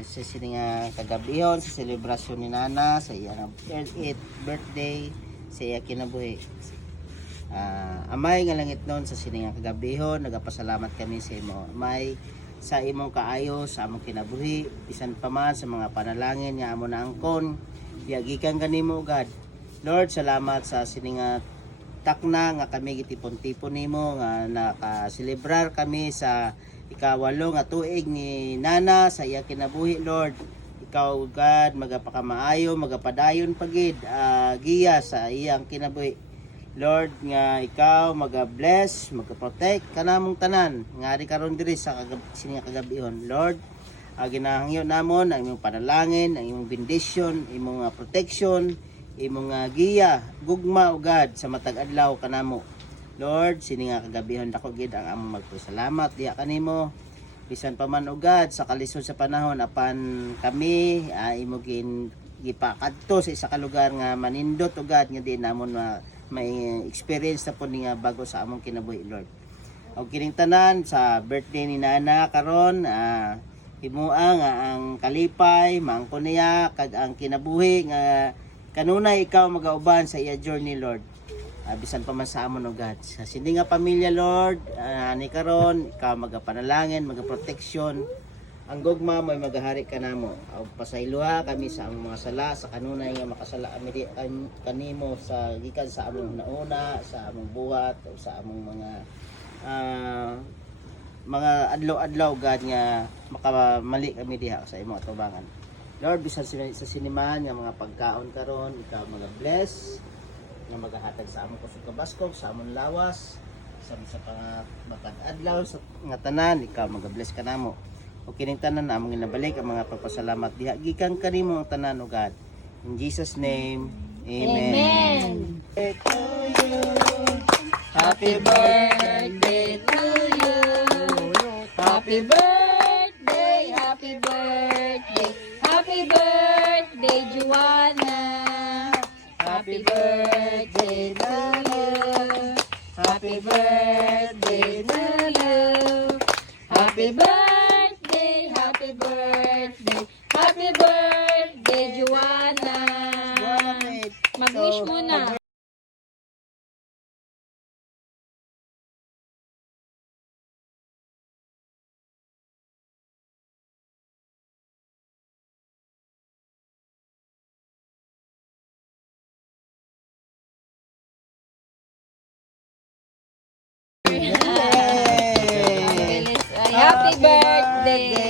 sa sininga kagabihon sa selebrasyon ni Nana sa iyang 8th birthday sa iya kinabuhi. Amay nga langit noon sa sininga kagabihon, nagapasalamat kami sa imo. Amay sa imong kaayo sa among kinabuhi, bisan pa man sa mga panalangin nga amo na angkon, gikan kanimo God. Lord, salamat sa sininga takna nga kami gitipon-tipon nimo nga nakaselebrar kami sa ikawalo nga tuig ni Nana sa iya kinabuhi. Lord, ikaw God magapakamaayo, magapadayon pagid giya sa iyang kinabuhi. Lord, nga ikaw maga-bless, maga-protect kanamong tanan nga di karon diri sa sininga kagabihon. Lord, ginahangyo namon ang imong panalangin, ang imong benediction, imong protection, imong giya gugma o God sa matag adlaw kanamo. Lord, sini nga kagabihon dako gid ang among magpasalamat diha kanimo. Bisan pa man o God sa kalisod sa panahon apan kami imo gipakadto sa isa ka lugar nga manindot o God nga di namon may experience na po nga bago sa among kinabuhi, Lord. Og kining tanan sa birthday ni Nana karon himua nga ang kalipay maangkon niya kag ang kinabuhi nga kanunay ikaw magauban sa iya journey, Lord. Bisan pa man sa amon o God sa sindi nga pamilya, Lord, ni karon ikaw magapanalangin, magaproteksyon, ang gugma may magahari kanamo. Pasayloha kami sa among mga sala sa kanunay nga makasala kami kanimo sa gikan sa among nauna, sa among buhat o sa among mga adlaw-adlaw God nga makamali kami diha sa imong atubangan. Lord, bisan sa siniman nga mga pagkaon karon ikaw maga-bless nga magahatag sa among kusog kabaskog, sa among lawas, sa matag adlaw sa nga tanan ikaw maga-bless kanamo. O kining tanan among ginabalik ang mga pagpasalamat diha gikan kanimo ang tanan o God. In Jesus name, amen. Amen. Happy birthday to you. Happy birthday, happy birthday, happy birthday, Juana. Happy birthday to you. Happy birthday to you. Happy birthday, happy birthday, happy birthday, Juana. Mag-wish muna. Happy birthday.